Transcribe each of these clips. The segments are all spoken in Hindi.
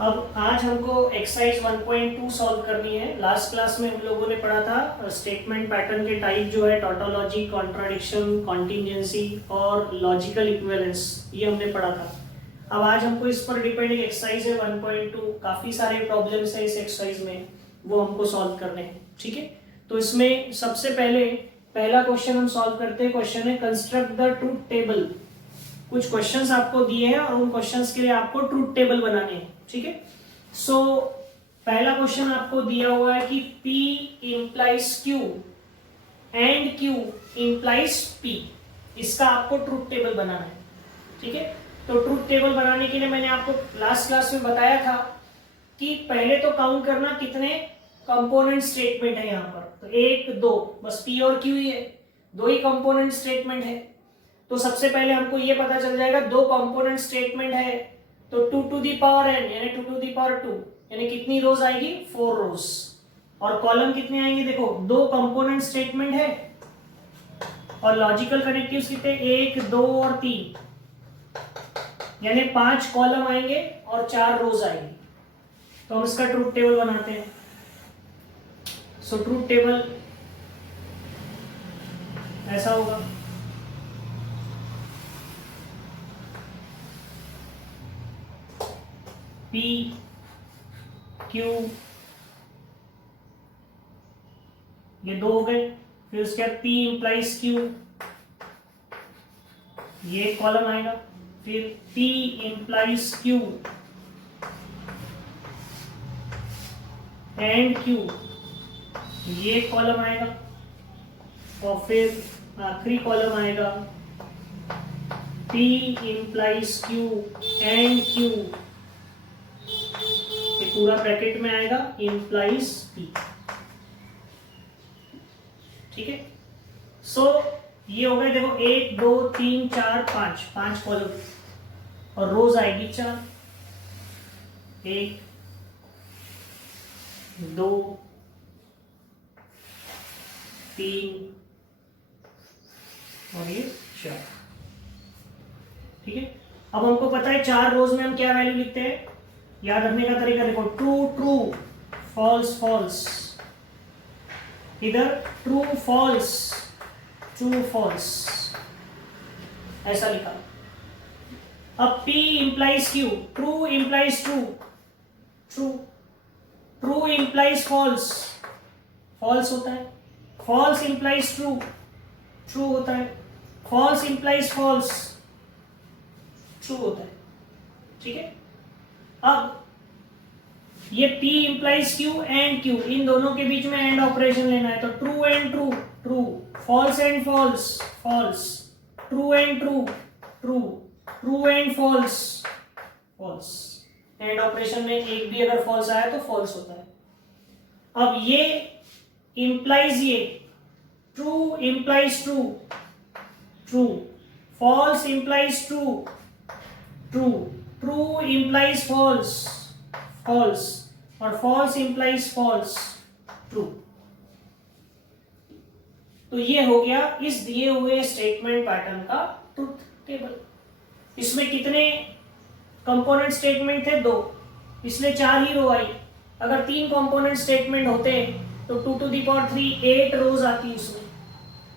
अब आज हमको एक्सरसाइज 1.2 सॉल्व करनी है। लास्ट क्लास में हम लोगों ने पढ़ा था स्टेटमेंट पैटर्न के टाइप जो है टॉटोलॉजी, कॉन्ट्राडिक्शन, कॉन्टिजेंसी और लॉजिकल इक्विवेलेंस, ये हमने पढ़ा था। अब आज हमको इस पर डिपेंडिंग एक्सरसाइज है 1.2, काफी सारे प्रॉब्लम्स है इस एक्सरसाइज में, वो हमको सॉल्व करने हैं। ठीक है, तो इसमें सबसे पहला क्वेश्चन हम सॉल्व करते हैं। क्वेश्चन है कंस्ट्रक्ट द ट्रूथ टेबल। कुछ क्वेश्चंस आपको दिए हैं और उन क्वेश्चंस के लिए आपको ट्रूथ टेबल बनाने हैं। ठीक है, सो पहला क्वेश्चन आपको दिया हुआ है कि P implies Q and Q implies P। इसका आपको ट्रूथ टेबल बनाना है। ठीक है, तो ट्रूथ टेबल बनाने के लिए मैंने आपको लास्ट क्लास में बताया था कि पहले तो काउंट करना कितने कंपोनेंट स्टेटमेंट है यहाँ पर। तो 1 2, बस P और Q ही है, दो ही कंपोनेंट स्टेटमेंट है। तो सबसे पहले हमको ये पता चल जाएगा दो कंपोनेंट स्टेटमेंट है, तो 2 to the power n यानी 2 to the power 2 यानी कितनी रोज आएगी, 4 रोज। और कॉलम कितने आएंगे, देखो दो कंपोनेंट स्टेटमेंट है और लॉजिकल कनेक्टिव्स कितने, 1 2 और 3 यानी 5 कॉलम आएंगे और 4 रोज आएंगी। तो हम इसका ट्रूथ टेबल बनाते हैं। सो ट्रूथ टेबल ऐसा होगा, P Q, ये दो हो गए। फिर उसके बाद P इंप्लाइज Q, ये एक कॉलम आएगा। फिर P implies Q and Q, ये एक कॉलम आएगा। और फिर आखिरी कॉलम आएगा P implies Q and Q, पूरा ब्रैकेट में आएगा इंप्लाइज P। ठीक है, सो ये हो गए, देखो 1 2 3 4 5, 5 कॉलम और रोज आएगी 4। 1 2 3 और ये 4। ठीक है, अब हमको पता है 4 रोज में हम क्या वैल्यू लिखते हैं। याद रखने का तरीका देखो, ट्रू ट्रू, फॉल्स फॉल्स, इधर ट्रू फॉल्स, ट्रू फॉल्स, ऐसा लिखा। अब P implies Q, true implies true, true, true implies false, false होता है। फॉल्स इंप्लाइज ट्रू, ट्रू होता है। फॉल्स इंप्लाइज फॉल्स, ट्रू होता है। ठीक है, अब ये P implies Q and Q, इन दोनों के बीच में एंड ऑपरेशन लेना है। तो true and true, true, false and false, false, true and true, true, true and false, false. And operation में एक भी अगर फॉल्स आया तो फॉल्स होता है। अब ये इंप्लाइज, ये true implies true, true, false implies true, true, true implies false, false, और फॉल्स इंप्लाइज फॉल्स, ट्रू। तो ये हो गया इस दिए हुए स्टेटमेंट पैटर्न का ट्रूथ टेबल। इसमें कितने कंपोनेंट स्टेटमेंट थे, 2, इसलिए 4 ही रो आई। अगर 3 कंपोनेंट स्टेटमेंट होते तो 2 to the power 3 8 रोज आती उसमें।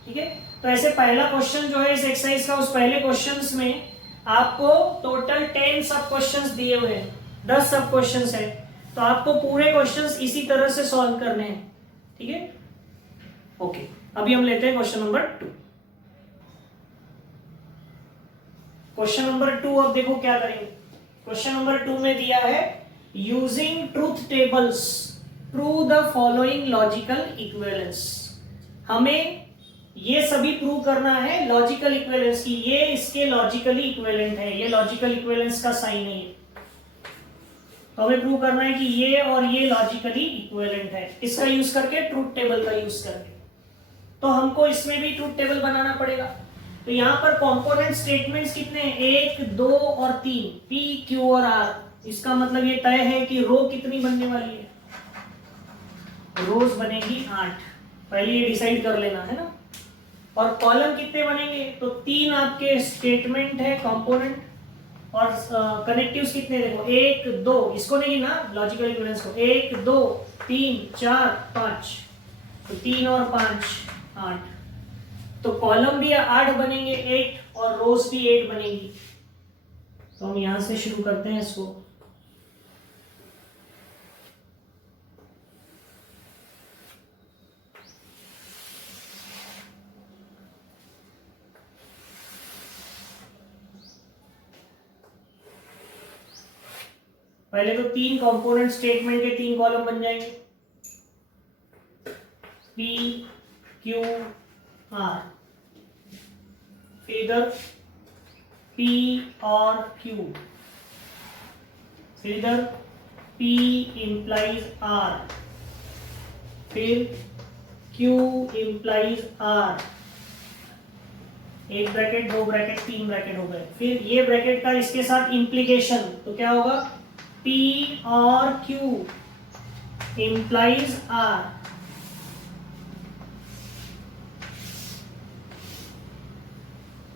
ठीक है, तो ऐसे पहला क्वेश्चन जो है इस एक्सरसाइज का, उस पहले क्वेश्चंस में आपको टोटल 10 सब क्वेश्चंस दिए हुए हैं, 10 सब क्वेश्चंस है। तो आपको पूरे क्वेश्चंस इसी तरह से सॉल्व करने हैं। ठीक है, ओके, अभी हम लेते हैं क्वेश्चन नंबर 2। क्वेश्चन नंबर 2, अब देखो क्या करेंगे। क्वेश्चन नंबर 2 में दिया है using truth tables prove the following logical equivalence. हमें ये सभी प्रूव करना है लॉजिकल इक्विवेलेंस की, ये इसके लॉजिकली इक्विवेलेंट है, ये लॉजिकल इक्विवेलेंस का साइन है। तो हमें प्रूव करना है कि ये और ये लॉजिकली इक्विवेलेंट है, इसका यूज करके, ट्रूथ टेबल का यूज करके। तो हमको इसमें भी ट्रूथ टेबल बनाना पड़ेगा। तो यहाँ पर कंपोनेंट स्टेटमेंट्स कितने हैं, 1 2 और 3, P Q और R। इसका मतलब ये तय है कि रो कितनी बनने वाली है, रोज बनेगी 8, पहले ये डिसाइड कर लेना है ना। और कॉलम कितने बनेंगे, तो 3 आपके स्टेटमेंट है कंपोनेंट, और कनेक्टिव्स कितने देखो, 1 2, इसको नहीं ना, लॉजिकल इक्विवेलेंस को, 1 2 3 4 5, तो 3 और 5 8, तो कॉलम भी 8 बनेंगे 8, और रोज भी 8 बनेगी। तो हम यहां से शुरू करते हैं इसको। पहले तो 3 कंपोनेंट स्टेटमेंट के 3 कॉलम बन जाएंगे, P Q R, फिर इधर P और Q, फिर इधर P implies R, फिर Q implies R, एक ब्रैकेट, 2 ब्रैकेट, 3 ब्रैकेट हो गए। फिर ये ब्रैकेट का इसके साथ इंप्लीकेशन, तो क्या होगा, P और Q implies R,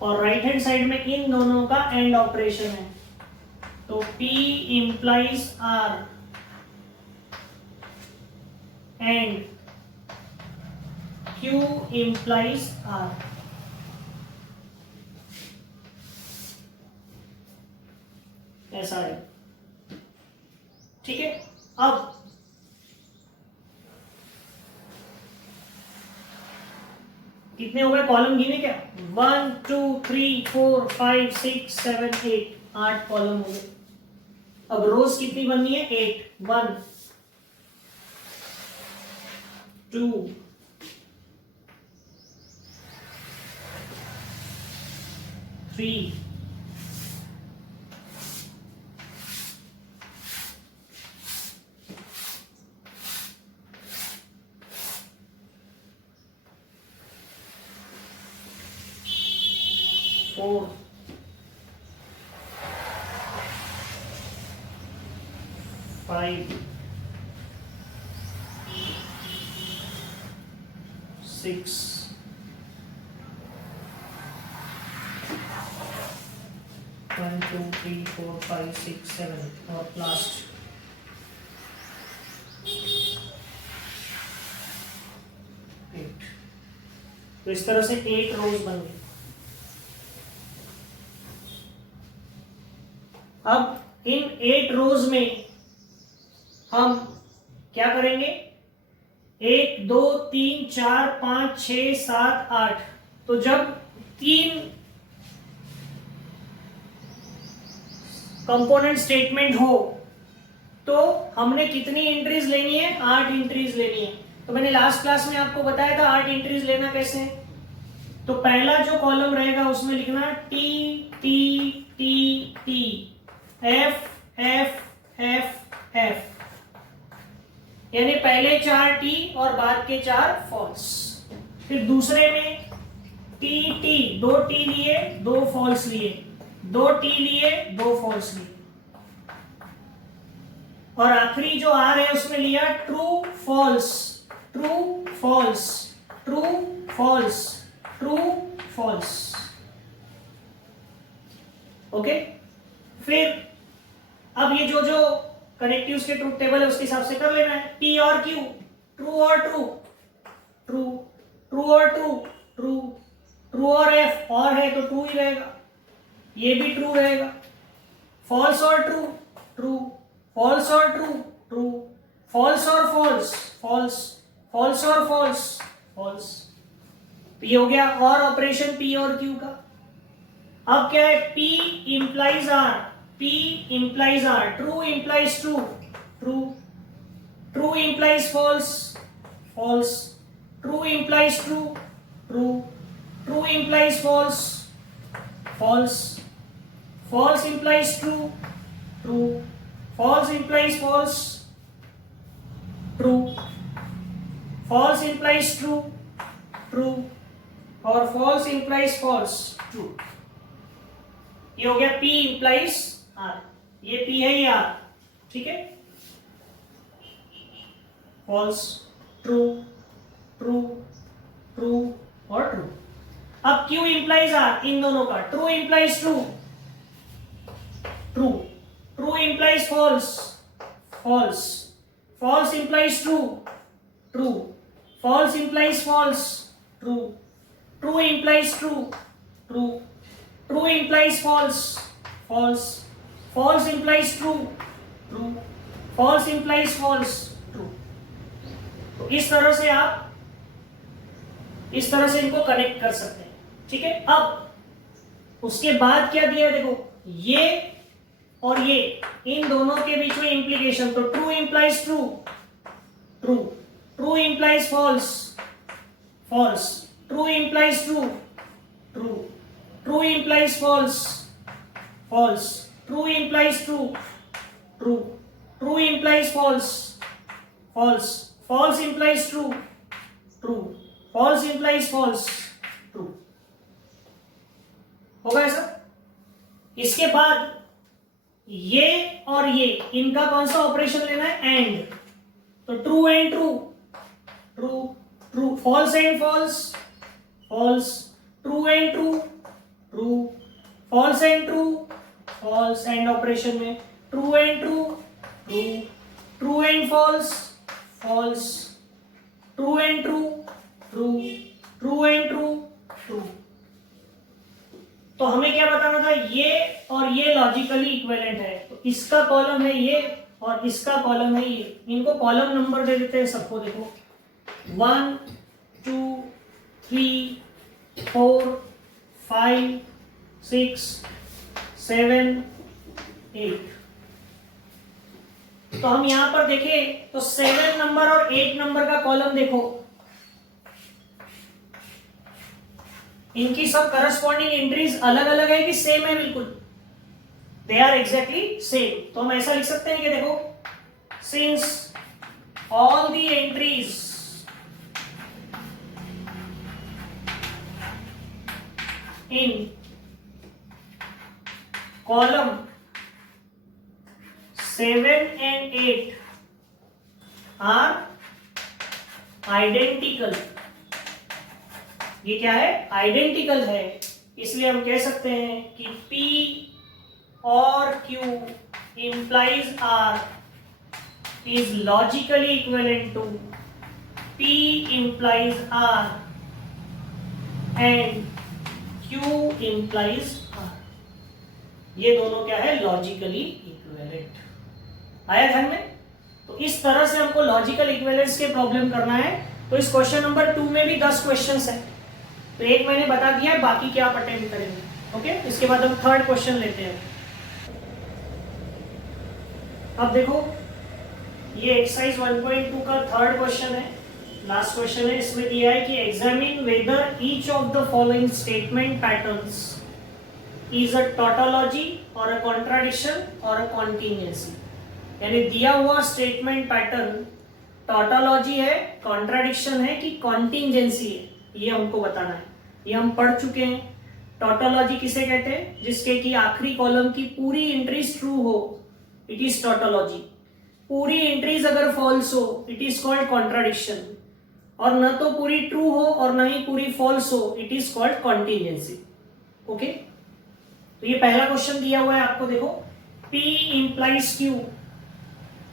और राइट हैंड साइड में इन दोनों का एंड ऑपरेशन है, तो P implies R and Q implies R। ऐसा है, ठीक है। अब कितने हो गए कॉलम, गिने क्या, 1 2 3 4 5 6 7 8, 8 कॉलम हो गए। अब रोज कितनी बननी है, 8, 1 2 3 4 5 6 1 2 3 4 5 6 7 और लास्ट 8। तो इस तरह से 8 रोज बन गई। अब इन 8 रोज में हम क्या करेंगे, 1 2 3 4 5 6 7 8, तो जब 3 कंपोनेंट स्टेटमेंट हो तो हमने कितनी एंट्रीज लेनी है, 8 एंट्रीज लेनी है। तो मैंने लास्ट क्लास में आपको बताया था 8 एंट्रीज लेना कैसे है। तो पहला जो कॉलम रहेगा उसमें लिखना T T T T, F F F F, यानी पहले 4 T और बाद के 4 फॉल्स। फिर दूसरे में T T, 2 T लिए 2 फॉल्स लिए, 2 T लिए 2 फॉल्स लिए, और आखिरी जो R है उसमें लिया true false, true false, true false, true false. Okay, फिर अब ये जो जो कनेक्टिव्स के ट्रूथ टेबल है उसके हिसाब से कर लेना है। P और Q, ट्रू और ट्रू, ट्रू, ट्रू और ट्रू, ट्रू, ट्रू और F, और है तो ट्रू ही रहेगा, ये भी ट्रू रहेगा। फॉल्स और ट्रू, ट्रू, फॉल्स और ट्रू, ट्रू, फॉल्स और फॉल्स, फॉल्स, फॉल्स और फॉल्स, फॉल्स। तो ये हो गया और ऑपरेशन P और Q का। अब क्या है, P implies R, P implies R, true implies true, true, true implies false, false, true implies true, true, true implies false, false, false implies true, true, false implies false, true, false implies true, true, और false implies false, true। ये हो गया P implies R, ये P है ये R, ठीक है। फॉल्स, ट्रू, ट्रू, ट्रू और ट्रू। अब Q implies R, इन दोनों का true implies true, true, true implies false, false, false implies true, true, false implies false, true, true implies true, true, true implies false, false, false implies true, true, false implies false, true। तो इस तरह से आप इस तरह से इनको कनेक्ट कर सकते हैं, ठीक है। अब उसके बाद क्या दिया है देखो, ये और ये, इन दोनों के बीच में इंप्लीकेशन, तो true implies true, true, true implies false, false, true implies true, true, true implies false, false, true implies true, true, true implies false, false, false implies true, true, false implies false, true. होगा ऐसा। इसके बाद ये और ये, इनका कौन सा ऑपरेशन लेना है, एंड, तो true and true, true, true, false and false, false, true and true, true, false and true, false, and operation में true and true, true, true and false, false, true and true, true, true and true, true. तो हमें क्या बताना था, ये और ये लॉजिकली इक्विवेलेंट है, तो इसका कॉलम है ये और इसका कॉलम है ये। इनको कॉलम नंबर दे देते हैं सबको, देखो 1 2 3 4 5 6 7 8। तो हम यहां पर देखें तो 7 नंबर और 8 नंबर का कॉलम देखो, इनकी सब करस्पॉन्डिंग एंट्रीज अलग अलग है कि सेम है, बिल्कुल दे आर एग्जैक्टली सेम। तो हम ऐसा लिख सकते हैं कि देखो, since all the entries in column 7 and 8 are identical. ये क्या है, आइडेंटिकल है, इसलिए हम कह सकते हैं कि P और Q implies R is logically equivalent to P implies R and Q implies R। ये दोनों क्या है, लॉजिकली इक्विवेलेंट। आया ध्यान में। तो इस तरह से हमको लॉजिकल इक्विवेलेंस के प्रॉब्लम करना है। तो इस क्वेश्चन नंबर 2 में भी 10 क्वेश्चंस हैं, तो एक मैंने बता दिया है, बाकी क्या आप अटेम्प्ट करेंगे। ओके, इसके बाद हम थर्ड क्वेश्चन लेते हैं। अब देखो, ये एक्सरसाइज 1.2 का थर्ड क्वेश्चन है, लास्ट क्वेश्चन है। इसमें दिया है कि examine whether each of the following statement patterns is a tautology और अ कॉन्ट्राडिक्शन और अ कॉन्टिन्यूएंसी। यानी दिया हुआ स्टेटमेंट पैटर्न टॉटोलॉजी है, कॉन्ट्राडिक्शन है कि कॉन्टिंजेंसी है, ये हमको बताना है। ये हम पढ़ चुके हैं। टॉटोलॉजी किसे कहते हैं, जिसके कि आखिरी कॉलम की पूरी एंट्रीज ट्रू हो, इट इज टॉटोलॉजी। पूरी एंट्रीज अगर फॉल्स हो, इट इज कॉल्ड कॉन्ट्राडिक्शन। और न तो पूरी ट्रू हो और न ही पूरी फॉल्स हो, इट इज कॉल्ड कॉन्टिन्यूएंसी। ओके, तो ये पहला क्वेश्चन दिया हुआ है आपको, देखो, P implies Q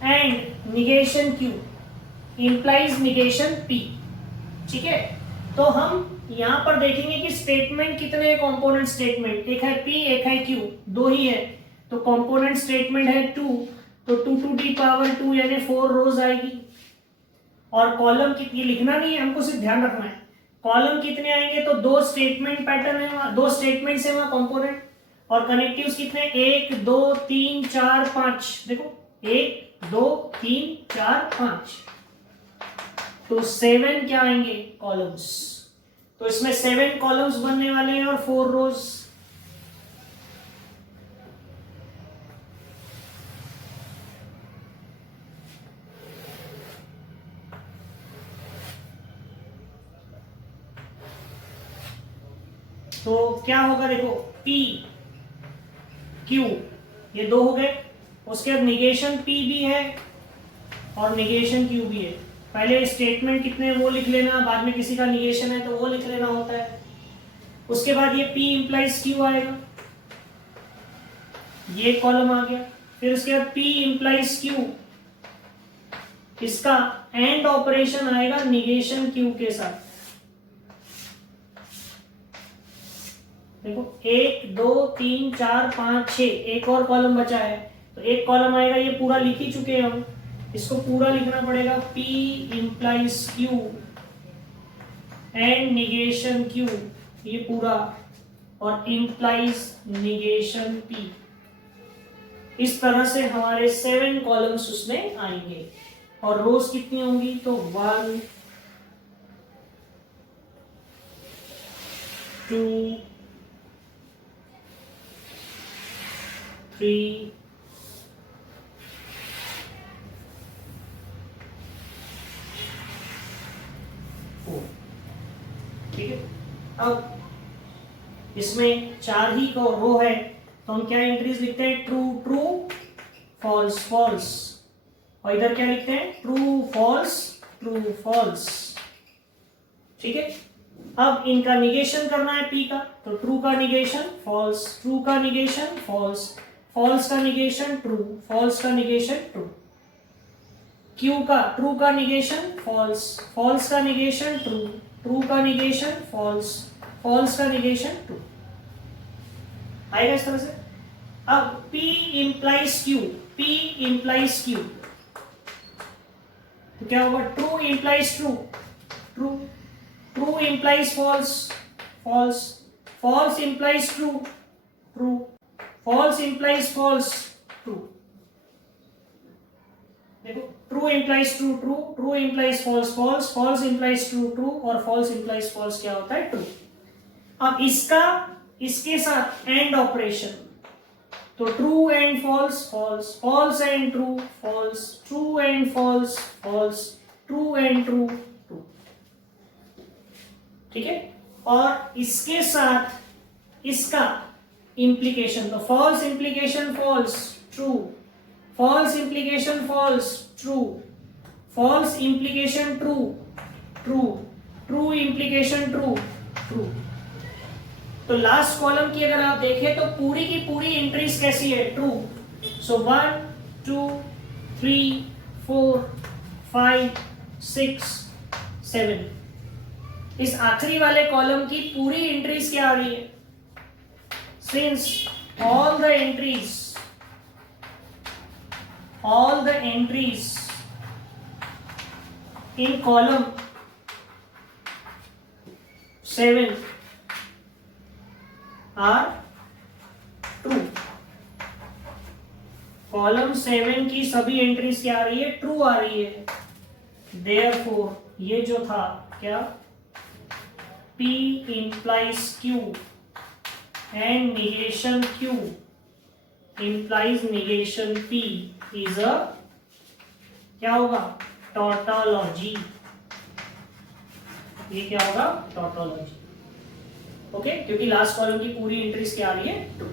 and negation Q implies negation P। ठीक है, तो हम यहां पर देखेंगे कि स्टेटमेंट कितने कंपोनेंट स्टेटमेंट, एक है P एक है Q, दो ही है। तो कंपोनेंट स्टेटमेंट है 2, तो 2 to the power 2 यानी 4 रोज आएगी। और कॉलम कितनी लिखना नहीं है, हमको सिर्फ ध्यान रखना है कॉलम कितने आएंगे। तो 2 स्टेटमेंट पैटर्न है वहां, 2 स्टेटमेंट है वहां कंपोनेंट। और कनेक्टिव्स कितने, 1 2 3 4 5। देखो 1 2 3 4 5, तो 7 क्या आएंगे कॉलम्स। तो इसमें 7 कॉलम्स बनने वाले हैं और 4 रोज। तो क्या होगा, देखो P Q ये 2 हो गए। उसके बाद निगेशन P भी है और निगेशन Q भी है। पहले स्टेटमेंट कितने वो लिख लेना, बाद में किसी का निगेशन है तो वो लिख लेना होता है। उसके बाद ये P इंप्लाइज Q आएगा, ये कॉलम आ गया। फिर उसके बाद P इंप्लाइज Q, इसका एंड ऑपरेशन आएगा निगेशन Q के साथ। देखो 1 2 3 4 5 6, एक और कॉलम बचा है, तो एक कॉलम आएगा, ये पूरा लिख ही चुके हैं हम, इसको पूरा लिखना पड़ेगा। P implies Q and negation Q, ये पूरा, और इंप्लाइज निगेशन P। इस तरह से हमारे 7 कॉलम्स उसमें आएंगे। और रोज कितनी होंगी, तो 1 2 3 4। ठीक है, अब इसमें 4 ही को रो है, तो हम क्या एंट्रीज लिखते हैं, ट्रू ट्रू फॉल्स फॉल्स, और इधर क्या लिखते हैं, ट्रू फॉल्स। ठीक है, अब इनका निगेशन करना है P का, तो ट्रू का निगेशन फॉल्स, ट्रू का निगेशन फॉल्स, फॉल्स का निगेशन ट्रू, फॉल्स का निगेशन ट्रू। Q का ट्रू का निगेशन फॉल्स, फॉल्स का निगेशन ट्रू, ट्रू का निगेशन फॉल्स, फॉल्स का निगेशन ट्रू। आएगा इस तरह से। अब P implies Q, P implies Q, तो क्या होगा, true implies true, true, true implies false, false, false implies true, true, false implies false, true. देखो true implies true, true, true implies false, false, false implies true, true, और फॉल्स इंप्लाइज फॉल्स क्या होता है, ट्रू। अब इसका इसके साथ एंड ऑपरेशन, तो true and false false, false and true false, true and false false, true and true true. ठीक है, और इसके साथ इसका इंप्लीकेशन, तो false implication false true, false implication false true, false implication true true, true implication true true. तो लास्ट कॉलम की अगर आप देखें तो पूरी की पूरी एंट्रीज कैसी है, ट्रू। सो 1 2 3 4 5 6 7, इस आखिरी वाले कॉलम की पूरी एंट्रीज क्या आ रही है, since all the entries in column 7 are true, column 7 की सभी एंट्रीज क्या आ रही है, ट्रू आ रही है। Therefore ये जो था क्या, P implies Q and negation Q implies negation P is a, क्या होगा, टॉटोलॉजी। ये क्या होगा, टॉटोलॉजी। ओके, क्योंकि लास्ट कॉलम की पूरी एंट्रीज क्या आ रही है, ट्रू।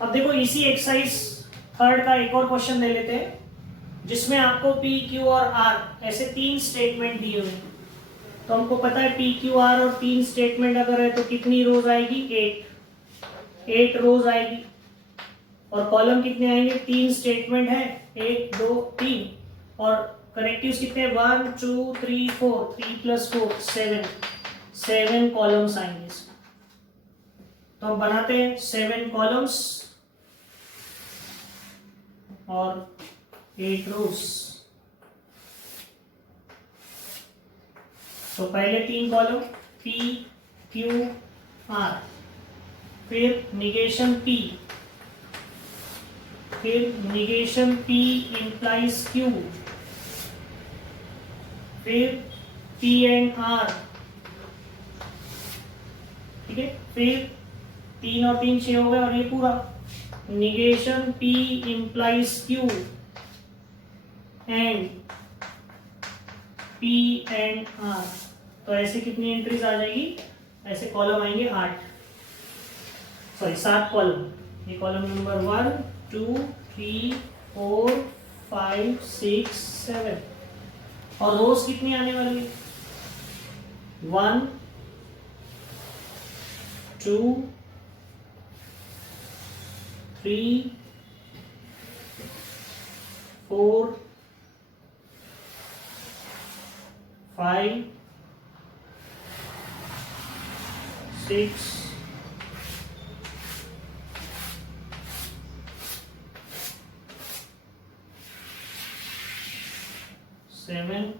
अब देखो इसी एक्सरसाइज 3 का एक और क्वेश्चन ले लेते हैं, जिसमें आपको P, Q और R ऐसे 3 स्टेटमेंट दिए हुए हैं। तो हमको पता है P, Q, R और 3 स्टेटमेंट अगर है तो कितनी रोज आएगी, 8 रोज आएगी। और कॉलम कितने आएंगे, 3 स्टेटमेंट है, 1 2 3, और करेक्टिव्स कितने, 1 2 3 4, 3 + 4 7 कॉलम्स आएंगे इसमें। तो हम बनाते हैं 7 कॉलम्स और 8 रोज। तो पहले 3 कॉलम P, Q, R, फिर निगेशन P, फिर निगेशन P इंप्लाइज Q, फिर P एंड R। ठीक है, फिर 3 और 3 6 हो गए, और ये पूरा negation P implies Q and P and R। तो ऐसे कितनी एंट्रीज आ जाएगी, ऐसे कॉलम आएंगे 7 कॉलम। ये कॉलम नंबर 1 2 3 4 5 6 7, और रोज कितनी आने वाली है, 1 2 3 4 5 6 7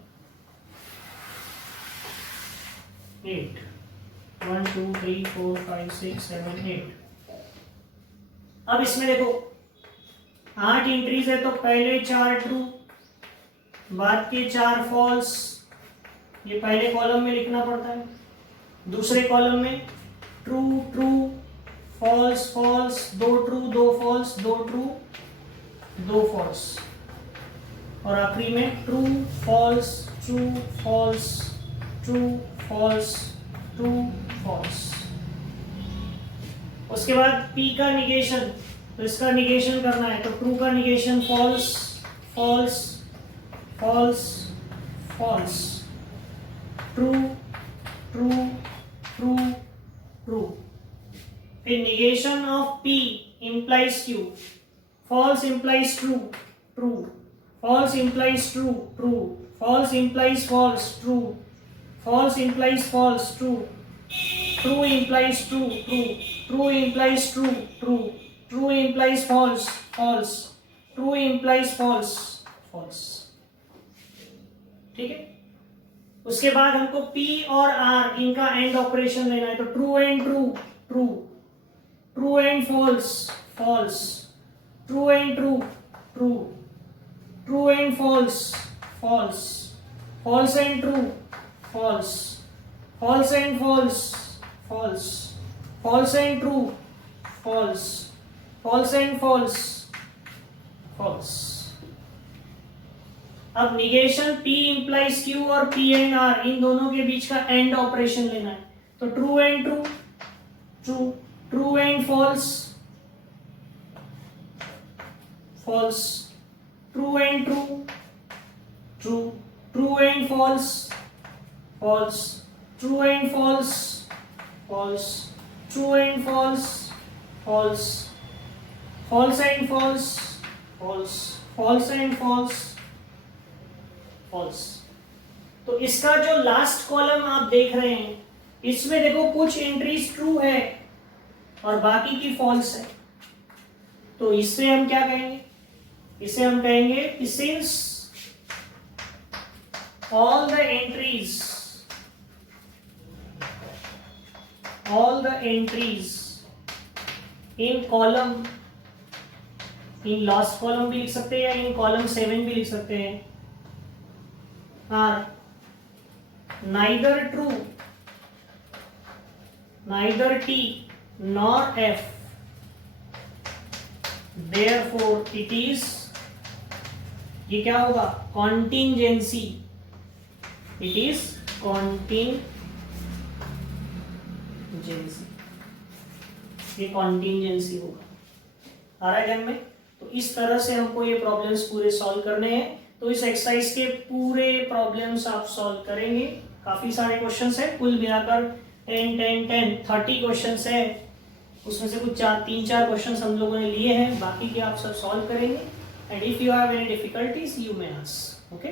8 1 2 3 4 5 6 7 8। अब इसमें देखो 8 एंट्रीज है तो पहले 4 ट्रू, बाद के 4 फॉल्स, ये पहले कॉलम में लिखना पड़ता है। दूसरे कॉलम में true true false false, 2 true 2 false, 2 true 2 false, और आखिरी में true false true false true false true false. उसके बाद P का निगेशन, तो इसका निगेशन करना है तो ट्रू का negation false false false false, true true true true. फिर negation of P implies Q, false implies true true, false implies true true, false implies false true, false implies false true, true implies true true, true implies true true, true implies false false, true implies false false। ठीक है। उसके बाद हमको P और R इनका एंड ऑपरेशन लेना है तो true and true true, true and false false, true and true true, true and false false, false and true false, false and false false, false and true false, false and false false. अब निगेशन P इंप्लाइज Q और P एंड R इन दोनों के बीच का एंड ऑपरेशन लेना है तो true and true true, true and false false, true and true true, true and false false, true and false false, true and false false, false and false false, false and false false. तो इसका जो लास्ट कॉलम आप देख रहे हैं इसमें देखो कुछ एंट्रीज ट्रू है और बाकी की फॉल्स है, तो इससे हम क्या कहेंगे, इसे हम कहेंगे कि since all the entries in column, in last column भी लिख सकते हैं या in column 7 भी लिख सकते हैं, are neither true, neither T nor F, therefore it is, ये क्या होगा, contingency, it is contingency, ये contingency होगा। आ रहा है ध्यान में। तो इस तरह से हमको ये प्रॉब्लम्स पूरे सॉल्व करने हैं। तो इस एक्सरसाइज के पूरे प्रॉब्लम्स आप सॉल्व करेंगे। काफी सारे क्वेश्चंस है, कुल मिलाकर 30 क्वेश्चंस है। उसमें से कुछ 3-4 क्वेश्चंस हम लोगों ने लिए हैं, बाकी के आप सब सॉल्व करेंगे। And if you have any difficulties you may ask. Okay.